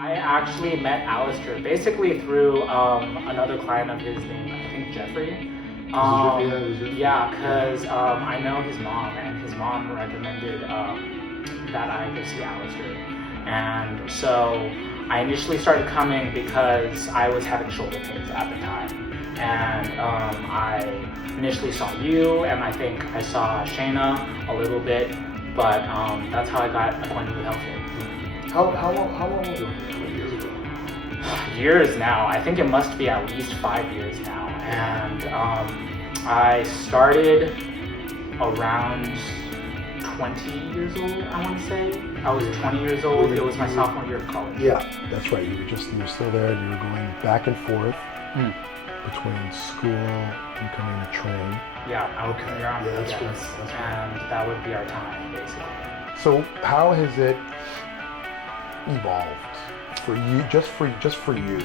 I actually met Allister basically through another client of his named, I think, Jeffrey. Yeah, because I know his mom, and his mom recommended that I go see Allister. And so I initially started coming because I was having shoulder pains at the time. And I initially saw you, and I think I saw Shayna a little bit, but that's how I got acquainted with HealthFit. How long was it? How many years ago? Years now. I think it must be at least 5 years now. And I started around 20 years old, I want to say. I was 20 years old. It was my sophomore year of college. Yeah, that's right. You were still there, and you were going back and forth between school and coming to train. Yeah, I would Okay. come around. Yeah, that's yes, great. That's great. and that would be our time, basically. So how has it evolved for you, just for you?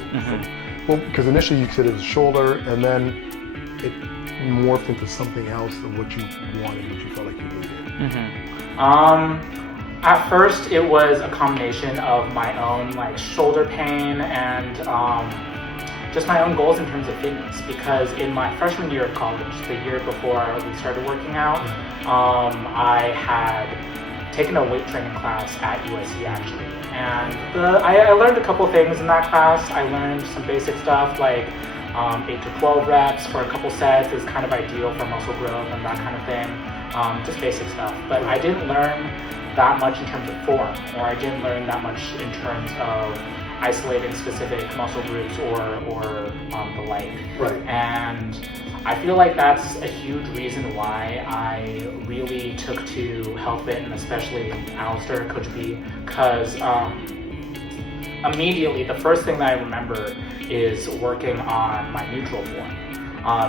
Well, because initially you said it was shoulder, and then it morphed into something else of what you wanted, what you felt like you needed. At first, it was a combination of my own shoulder pain and just my own goals in terms of fitness. Because in my freshman year of college, the year before we started working out, I had taken a weight training class at USC actually, and I learned a couple things in that class. I learned some basic stuff like 8 to 12 reps for a couple sets is kind of ideal for muscle growth and that kind of thing, just basic stuff. But I didn't learn that much in terms of form, or I didn't learn that much in terms of isolating specific muscle groups or the like. Right. And I feel like that's a huge reason why I really took to HealthFit, and especially Allister, Coach B, because immediately the first thing that I remember is working on my neutral form.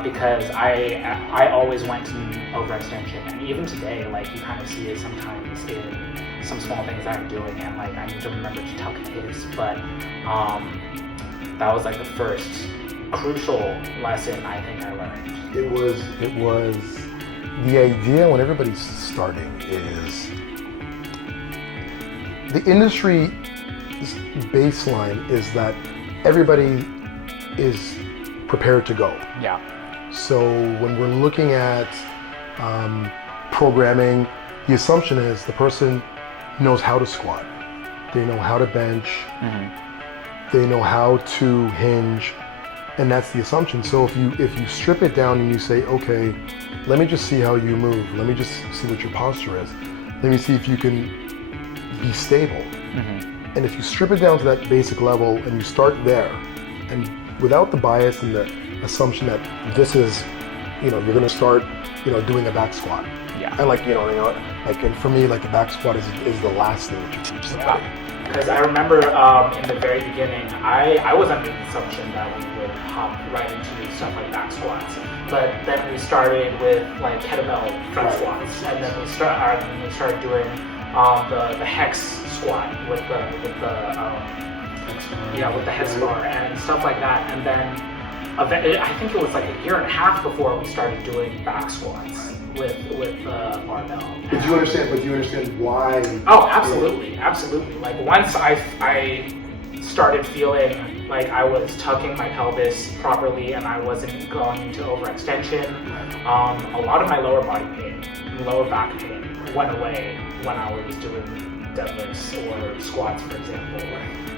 Because I always went to overextension, and even today, you kind of see it sometimes in some small things that I'm doing, and I need to remember to tuck hips, but that was the first crucial lesson I think I learned. It was the idea when everybody's starting is the industry baseline is that everybody is prepared to go. Yeah. So when we're looking at programming, the assumption is the person knows how to squat, they know how to bench, they know how to hinge, and that's the assumption. So if you strip it down and you say, okay, let me just see how you move, let me just see what your posture is, let me see if you can be stable. And if you strip it down to that basic level and you start there, and without the bias and the assumption that this is, you're going to start, doing a back squat. Yeah. And and for me, the back squat is the last thing that you teach somebody. Because I remember in the very beginning, I was under the assumption that we would hop right into stuff like back squats. But then we started with kettlebell front squats, and then we started doing the hex squat with the hex bar and stuff like that. And then I think it was a year and a half before we started doing back squats with the barbell. But do you understand why? Oh, absolutely. Once I started feeling like I was tucking my pelvis properly and I wasn't going into overextension, a lot of my lower body pain, lower back pain went away when I was doing deadlifts or squats, for example.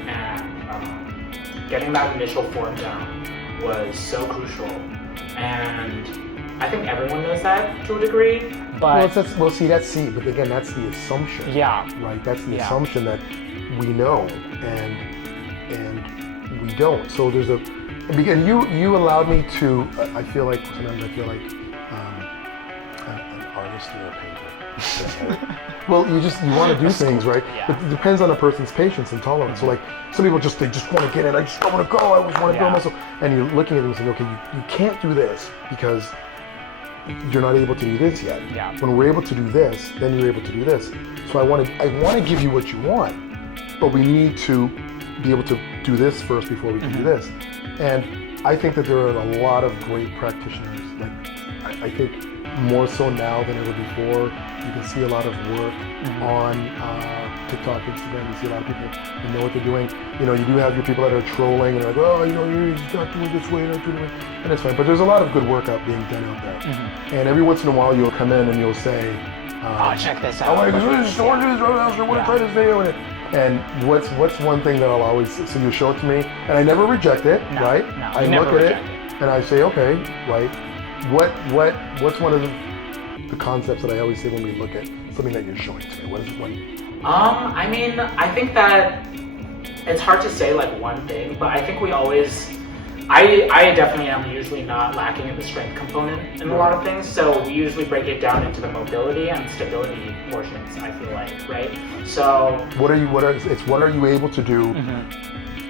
And getting that initial form down was so crucial. And I think everyone knows that to a degree, but but again, that's the assumption. Yeah. Right. That's the assumption that we know and we don't. So there's and you allowed me to. I feel like sometimes an artist or a painter. Well, you want to do things, right? Yeah. But it depends on a person's patience and tolerance. So some people just want to get it. I just don't want to go. I always want to go myself. And you're looking at them and saying, okay, you can't do this because you're not able to do this yet. Yeah. When we're able to do this, then you're able to do this. So I want to give you what you want, but we need to be able to do this first before we can do this. And I think that there are a lot of great practitioners. I think more so now than ever before. You can see a lot of work on TikTok, Instagram. You see a lot of people who know what they're doing. You know, you do have your people that are trolling and like, oh, you know, you're not doing this way, not doing it, and it's fine. But there's a lot of good work being done out there. And every once in a while, you'll come in and you'll say, oh, check this out. I want to do this, I want to try this video. And what's one thing that I'll always, so you'll show it to me, and I never reject it, right? No, I look at it, and I say, okay, right. What's one of the concepts that I always say when we look at something that you're showing to me? What is it one? I mean, I think that it's hard to say like one thing, but I think we always, I definitely am usually not lacking in the strength component in a lot of things. So we usually break it down into the mobility and stability portions, I feel like, right? So what are you able to do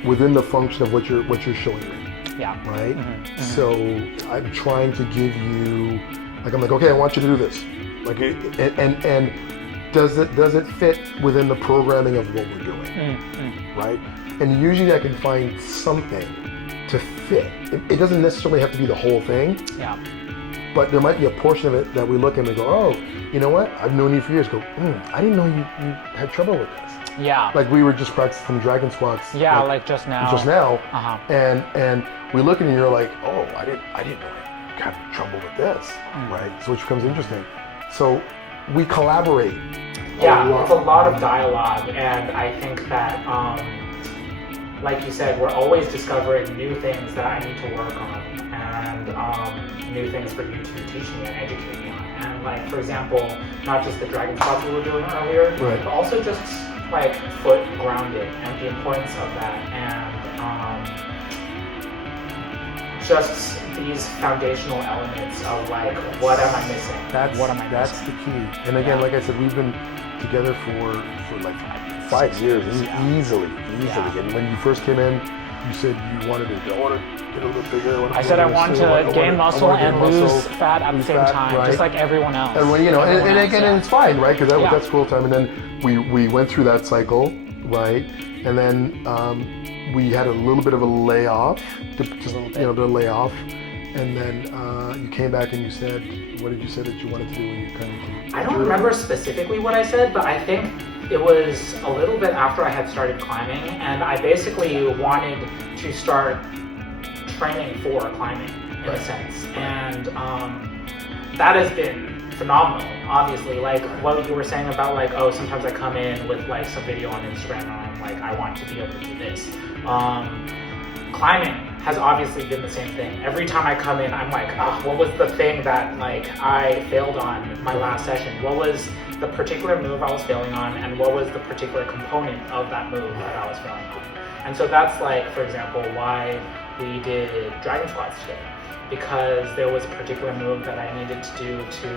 within the function of what you're showing me? Yeah. Right? So I'm trying to give you, like, I'm like, okay, I want you to do this. Like, and does it fit within the programming of what we're doing? Right? And usually I can find something to fit. It doesn't necessarily have to be the whole thing. Yeah. But there might be a portion of it that we look at and go, oh, you know what? I've known you for years. Go, I didn't know you had trouble with this. Yeah. Like we were just practicing some dragon squats. Yeah, like just now. And we look at it and you're like, oh, I didn't know I had trouble with this, right? So which becomes interesting. So we collaborate. Yeah, it's a lot of dialogue, and I think that, like you said, we're always discovering new things that I need to work on, and new things for you to teach me and educate me on. And like, for example, not just the dragon squats we were doing earlier, right, but also just like foot grounding and the importance of that, and just these foundational elements of like, what am I missing? That's the key. And again, like I said, we've been together for like 5 years, easily. Yeah. And when you first came in, you said you wanted to get a little bigger. I said I want to gain muscle and lose fat at the same time, right? Just like everyone else. And when, and again, it's fine, right? Because that's full time. And then we went through that cycle, right? And then we had a little bit of a layoff, the layoff. And then you came back and you said, what did you say that you wanted to do when you kind of? I don't remember specifically what I said, but I think it was a little bit after I had started climbing, and I basically wanted to start training for climbing in a sense, and that has been phenomenal. Obviously, like what you were saying about like, oh, sometimes I come in with like some video on Instagram and I'm like, I want to be able to do this. Climbing has obviously been the same thing. Every time I come in, I'm like, what was the thing that like I failed on my last session? What was the particular move I was failing on, and what was the particular component of that move that I was failing on? And so that's like, for example, why we did dragon squats today, because there was a particular move that I needed to do to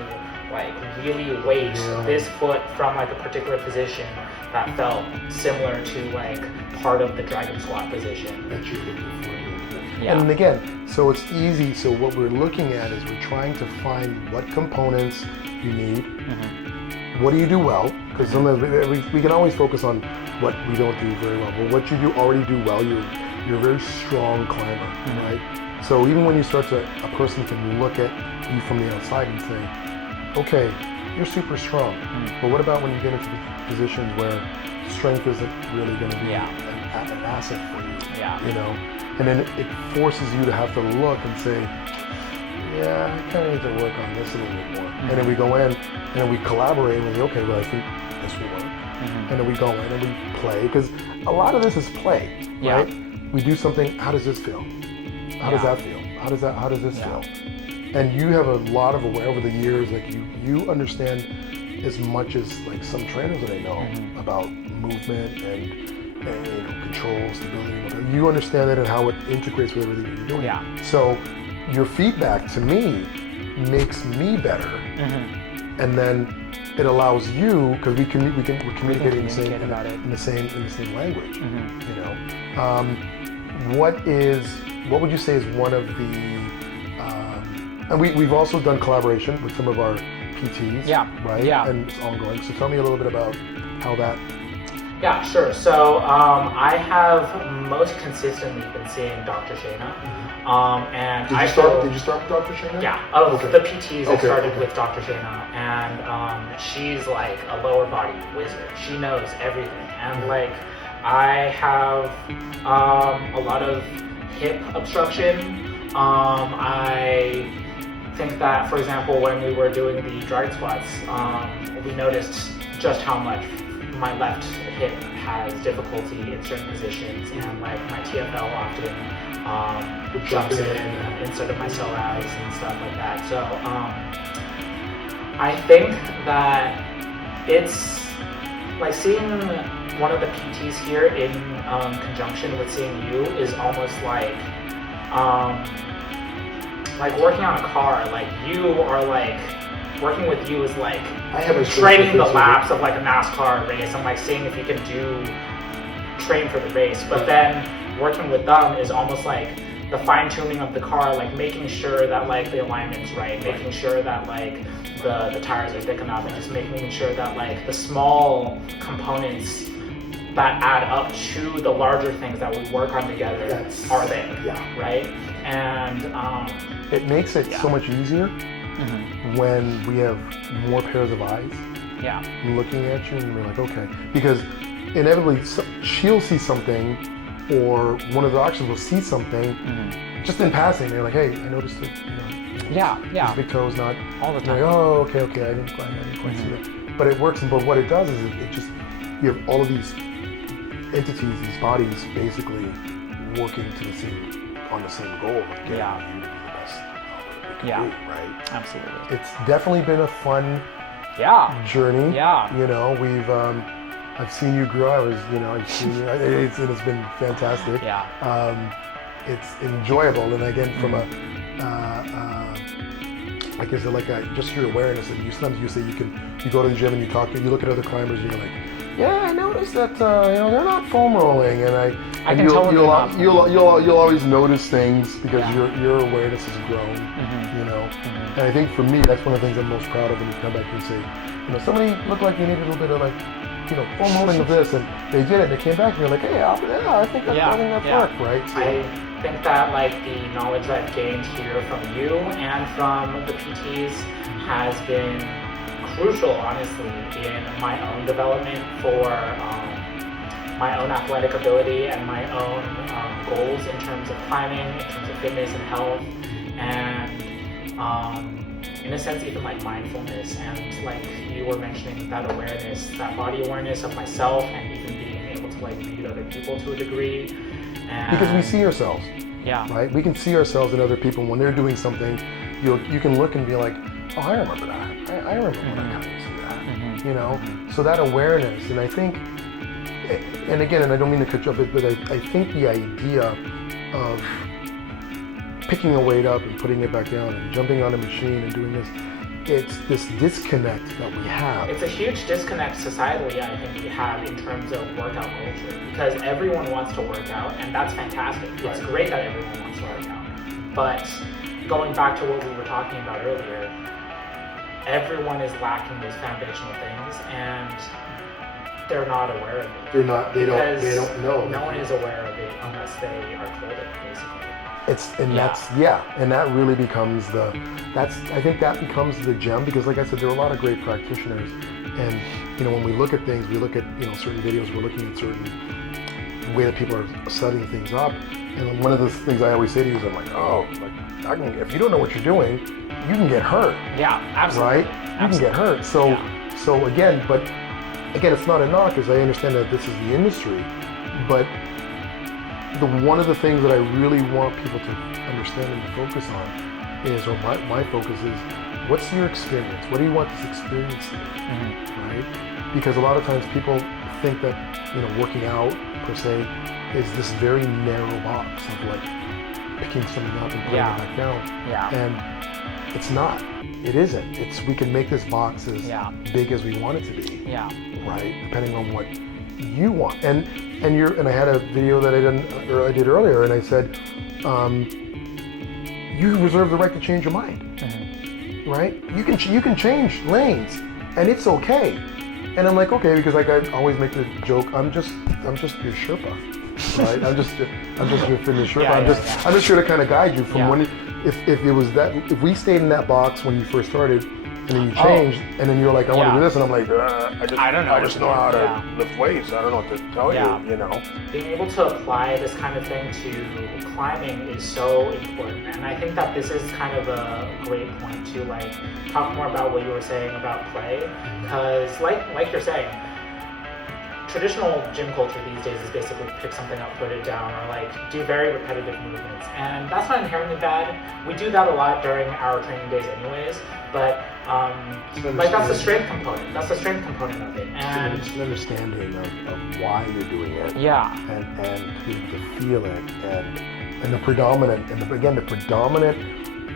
like really weight this foot from like a particular position that felt similar to like part of the dragon squat position. Yeah. And again, so it's easy. So what we're looking at is we're trying to find what components you need. What do you do well? Because sometimes we can always focus on what we don't do very well. But what you already do well, you're a very strong climber, right? So even when you start to, a person can look at you from the outside and say, okay, you're super strong. But what about when you get into positions where strength isn't really going to be an asset for you? You know? And then it forces you to have to look and say, yeah, I kind of need to work on this a little bit more. And then we go in and then we collaborate and we say, okay, well, I think this will work. And then we go in and we play, because a lot of this is play, right? We do something, how does this feel? How does that feel? How does this feel? And you have a lot of awareness over the years, like you understand as much as like some trainers that I know about movement and control, stability. You understand it and how it integrates with everything you're doing. So your feedback to me makes me better, and then it allows you, because we're communicating in the same language. You know, what would you say is one of the and we've also done collaboration with some of our PTs, right? And it's ongoing. So tell me a little bit about how that. Yeah, sure. So I have most consistently been seeing Dr. Shayna. And Did you start with Dr. Shayna? Yeah, of the PTs I started with Dr. Shayna, and she's like a lower body wizard. She knows everything, and like I have a lot of hip obstruction. I think that, for example, when we were doing the drag squats, we noticed just how much my left hip has difficulty in certain positions, and like my TFL often jumps in instead of my psoas and stuff like that. So I think that it's like seeing one of the PTs here in conjunction with seeing you is almost like working on a car. Like you are like working with you is like training the laps of like a NASCAR race and like seeing if you can train for the race. But then working with them is almost like the fine tuning of the car, like making sure that like the alignment's right, making sure that like the tires are thick enough, and just making sure that like the small components that add up to the larger things that we work on together are there, right? And it makes it so much easier when we have more pairs of eyes looking at you, and we're like, okay, because inevitably she'll see something, or one of the doctors will see something just in passing. They're like, hey, I noticed it, his big toe's not all the time. Like, oh, okay, I didn't quite see that. But it works, but what it does is it just, you have all of these entities, these bodies, basically working on the same goal of getting you to be the best it can be, right? Absolutely. It's definitely been a fun journey. You know, we've I've seen you grow. I've seen you. It's been fantastic. It's enjoyable, and again, from like I said, just your awareness. And sometimes you say you go to the gym and you look at other climbers, and you're like, yeah, I noticed that they're not foam rolling, and I can tell you'll always notice things because your awareness has grown, And I think for me, that's one of the things I'm most proud of when you come back and say, somebody looked like they needed a little bit of foam rolling of this, and they did it. They came back and you're like, hey, I think that's worked, right? So, I think that like the knowledge I've gained here from you and from the PTs has been crucial, honestly, in my own development for my own athletic ability and my own goals in terms of climbing, in terms of fitness and health, and in a sense even like mindfulness, and like you were mentioning, that awareness, that body awareness of myself, and even being able to like read other people to a degree. And because we see ourselves, right? We can see ourselves in other people. When they're doing something, you can look and be like, oh, I remember that. I remember when I kind of see that. So that awareness, and I think, and again, and I don't mean to cut you off, but I think the idea of picking a weight up and putting it back down and jumping on a machine and doing this, it's this disconnect that we have. It's a huge disconnect societally, I think, we have in terms of workout culture, because everyone wants to work out, and that's fantastic. It's great that everyone wants to work out. But going back to what we were talking about earlier, everyone is lacking these foundational things, and they're not aware of it. They don't know. No one is aware of it unless they are told it, basically. And that really becomes I think that becomes the gem, because like I said, there are a lot of great practitioners, and when we look at things, we look at certain videos, we're looking at certain way that people are setting things up, and one of the things I always say to you is, I'm like, if you don't know what you're doing, you can get hurt. Yeah, absolutely. Right? You can get hurt. So again, it's not a knock, because I understand that this is the industry, but one of the things that I really want people to understand and to focus on is, or my focus is, what's your experience? What do you want this experience to be? Right? Because a lot of times people think that working out per se is this very narrow box of like picking something up and putting it back down. And it's not. It isn't. We can make this box as big as we want it to be. Right? Depending on what you want. And I had a video that I did earlier, and I said, you reserve the right to change your mind. Right? You can change lanes, and it's okay. And I'm like, okay, because like I always make the joke, I'm just your Sherpa, right? I'm just your fitness Sherpa. I'm just here to kind of guide you from when, if it was that, if we stayed in that box when you first started, and then you changed, and then you're like, I want to do this, and I'm like, I don't know. I just know how to lift weights. I don't know what to tell you, you know. Being able to apply this kind of thing to climbing is so important, and I think that this is kind of a great point to like talk more about what you were saying about play, because like you're saying, traditional gym culture these days is basically pick something up, put it down, or like do very repetitive movements, and that's not inherently bad. We do that a lot during our training days anyways, but like that's the strength component. That's the strength component of it, and it's an understanding of why you're doing it. Yeah. And to be able to feel it, and the predominant, and the predominant,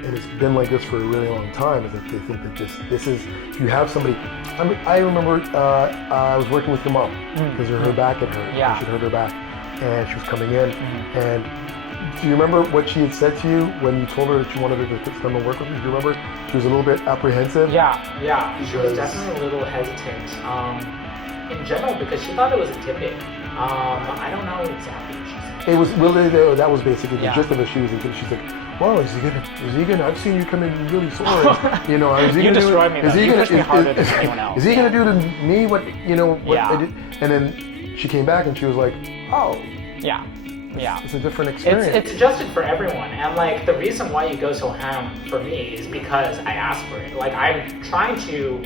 and it's been like this for a really long time, is that they think that this is, if you have somebody, I remember I was working with your mom because her back had hurt. Yeah. She hurt her back, and she was coming in, and do you remember what she had said to you when you told her that you wanted her to come and work with you? Do you remember? She was a little bit apprehensive. Yeah. She was definitely a little hesitant in general because she thought it was intimidating. I don't know exactly what she said. It was really, that was basically the gist of it. She's like, well, is he gonna? I've seen you come in really sore. You know, is he you gonna destroyed me. Is he you gonna? pushed me harder than anyone else. Is he gonna do to me what you know? What I did? And then she came back and she was like, oh. Yeah. It's a different experience. It's adjusted for everyone, and like the reason why you go so ham for me is because I ask for it. Like I'm trying to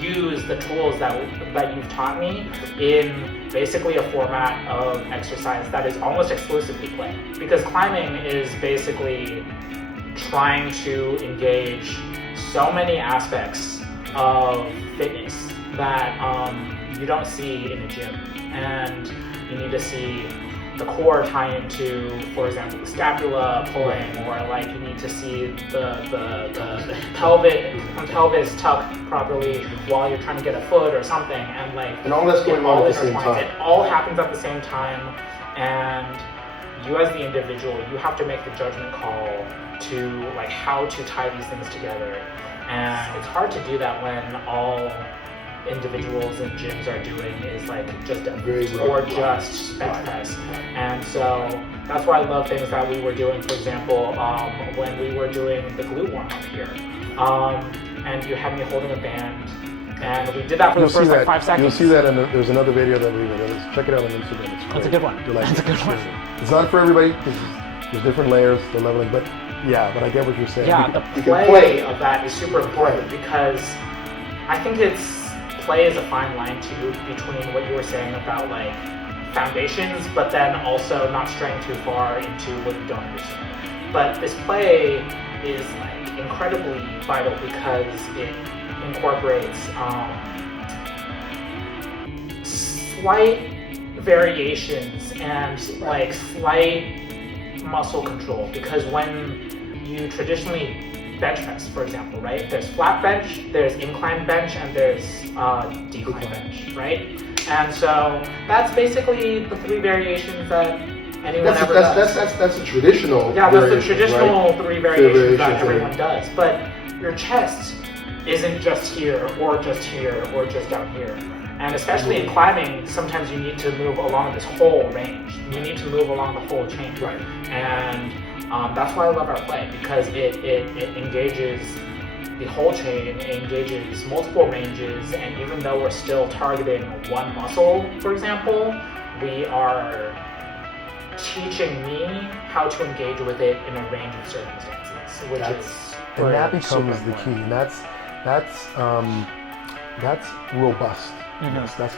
use the tools that you've taught me in basically a format of exercise that is almost exclusively play. Because climbing is basically trying to engage so many aspects of fitness that you don't see in a gym, and you need to see the core tie into, for example, the scapula pulling, or like you need to see the pelvis tucked properly while you're trying to get a foot or something, and all that's going on at the same time. It all happens at the same time, and you as the individual, you have to make the judgment call to like how to tie these things together, and it's hard to do that when all individuals and gyms are doing is like just a just bench press. And so that's why I love things that we were doing, for example, when we were doing the glute warm up here, and you had me holding a band, and we did that for the first like 5 seconds. You'll see that there's another video that we did. Check it out on Instagram. It's great. That's a good one. That's a good one. It's not for everybody because there's different layers, the leveling, but I get what you're saying. Yeah, the play of that is super important because I think play is a fine line too between what you were saying about like foundations, but then also not straying too far into what you don't understand. But this play is like incredibly vital because it incorporates slight variations and like slight muscle control, because when you traditionally bench press, for example, right? There's flat bench, there's incline bench, and there's decline bench, right? And so that's basically the 3 variations that anyone ever does. That's a traditional. Yeah, that's the traditional 3 variations that everyone does. But your chest isn't just here, or just here, or just down here. And especially in climbing, sometimes you need to move along this whole range. You need to move along the whole chain. Right. And that's why I love our play, because it engages the whole chain, it engages multiple ranges, and even though we're still targeting one muscle, for example, we are teaching me how to engage with it in a range of circumstances, and that becomes the key, and that's robust.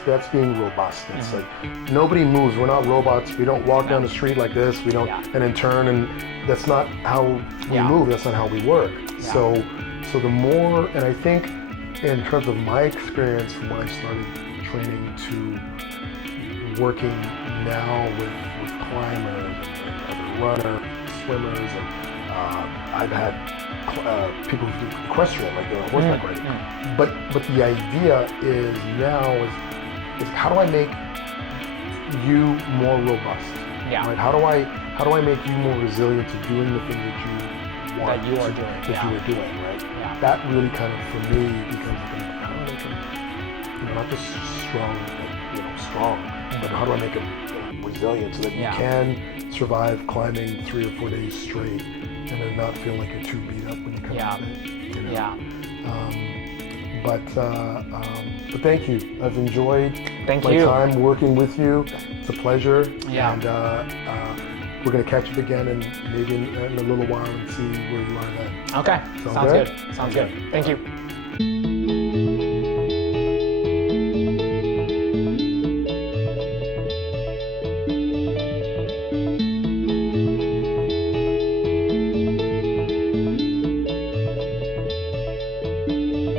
That's being robust. It's like nobody moves. We're not robots. We don't walk down the street like this. We don't and then turn, and that's not how we move. That's not how we work. So the more, and I think in terms of my experience from when I started training to working now with climbers and other runners, swimmers, and I've had people who do equestrian, like the horseback riding. But the idea is now is how do I make you more robust? Yeah. Right? How do I make you more resilient to doing the things that you want that you are doing, right? Yeah. That really kind of for me becomes how do I make them not just strong, strong, but how do I make it resilient so that you can survive climbing 3 or 4 days straight and then not feel like you're too beat up when you come out of it. But thank you. I've enjoyed my time working with you. It's a pleasure. And we're going to catch up again and maybe in a little while and see where you are then. Okay. Sounds good. Thank you.